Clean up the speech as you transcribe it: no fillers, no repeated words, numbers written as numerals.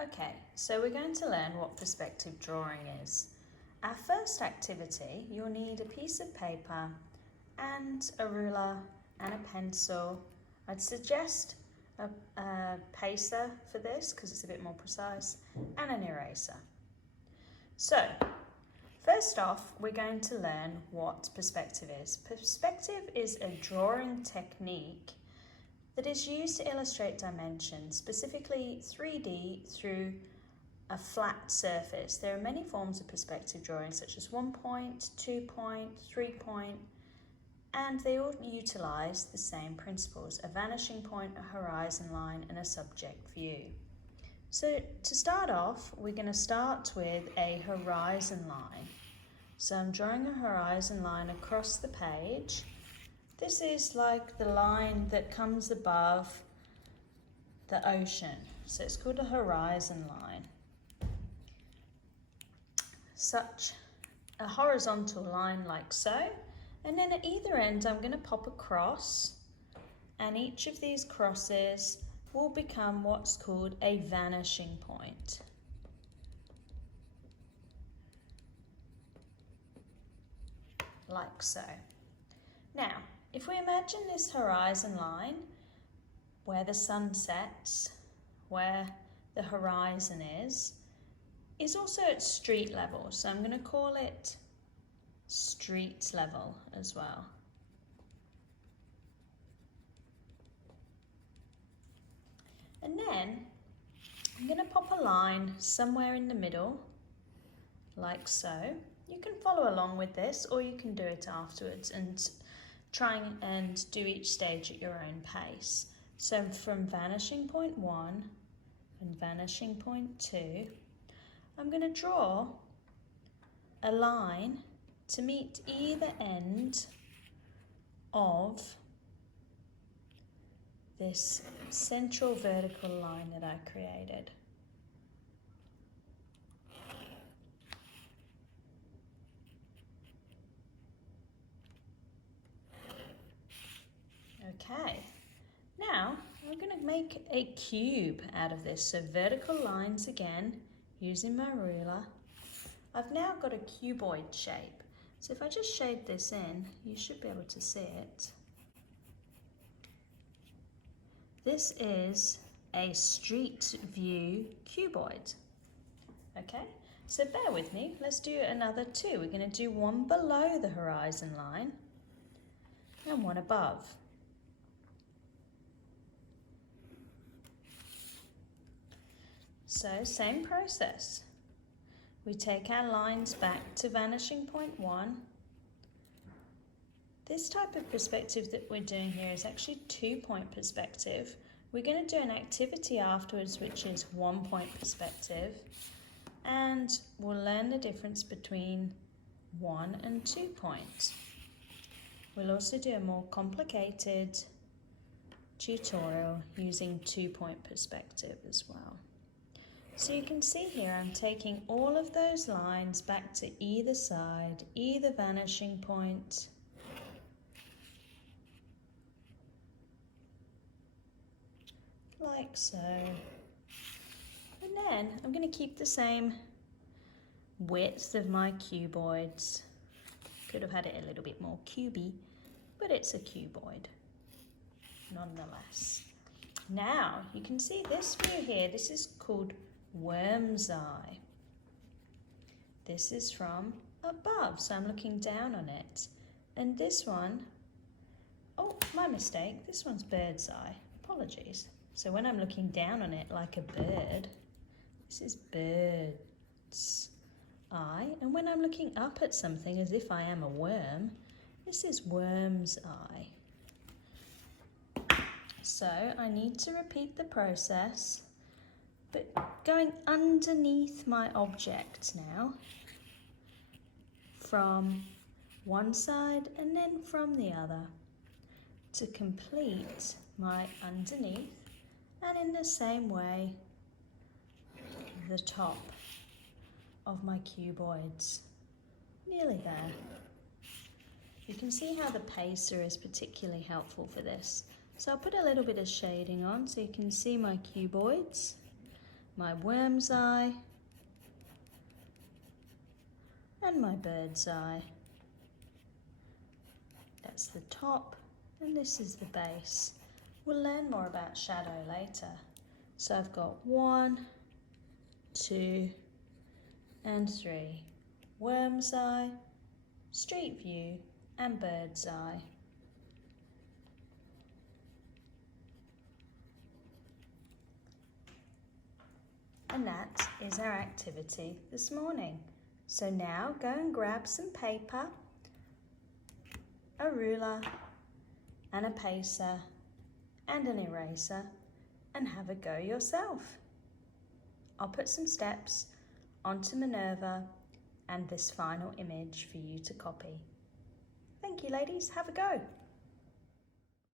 Okay, so we're going to learn what perspective drawing is. Our first activity, you'll need a piece of paper and a ruler and a pencil. I'd suggest a pacer for this because it's a bit more precise, and an eraser. So, first off, we're going to learn what perspective is. Perspective is a drawing technique that is used to illustrate dimensions, specifically 3D, through a flat surface. There are many forms of perspective drawing, such as 1 point, 2 point, 3 point, and they all utilise the same principles: a vanishing point, a horizon line, and a subject view. So to start off, we're going to start with a horizon line. So I'm drawing a horizon line across the page. This is like the line that comes above the ocean. So it's called a horizon line. Such a horizontal line like so. And then at either end, I'm going to pop a cross, and each of these crosses will become what's called a vanishing point. Like so. Now, if we imagine this horizon line where the sun sets, where the horizon is also at street level. So I'm going to call it street level as well. And then I'm going to pop a line somewhere in the middle, like so. You can follow along with this, or you can do it afterwards and try and do each stage at your own pace. So from vanishing point 1 and vanishing point 2, I'm going to draw a line to meet either end of this central vertical line that I created. Okay, now I'm going to make a cube out of this. So vertical lines again, using my ruler. I've now got a cuboid shape. So if I just shade this in, you should be able to see it. This is a street view cuboid. Okay, so bear with me. Let's do another 2. We're going to do one below the horizon line and one above. So same process. We take our lines back to vanishing point 1. This type of perspective that we're doing here is actually 2-point perspective. We're going to do an activity afterwards which is 1-point perspective, and we'll learn the difference between 1 and 2 point. We'll also do a more complicated tutorial using 2-point perspective as well. So you can see here I'm taking all of those lines back to either side, either vanishing point, like so. And then I'm going to keep the same width of my cuboids. Could have had it a little bit more cubey, but it's a cuboid nonetheless. Now you can see this view here. This is called worm's eye. This is from above, so I'm looking down on it. And this one, oh, my mistake, this one's bird's eye. Apologies. So when I'm looking down on it like a bird, this is bird's eye. And when I'm looking up at something as if I am a worm, this is worm's eye. So I need to repeat the process, but going underneath my object now, from one side and then from the other, to complete my underneath, and in the same way the top of my cuboids. Nearly there. You can see how the pacer is particularly helpful for this. So I'll put a little bit of shading on so you can see my cuboids. my worm's eye, and my bird's eye. That's the top, and this is the base. We'll learn more about shadow later. So I've got 1, 2, and 3. Worm's eye, street view, and bird's eye. And that is our activity this morning. So now go and grab some paper, a ruler, and a pacer, and an eraser, and have a go yourself. I'll put some steps onto Minerva and this final image for you to copy. Thank you, ladies. Have a go.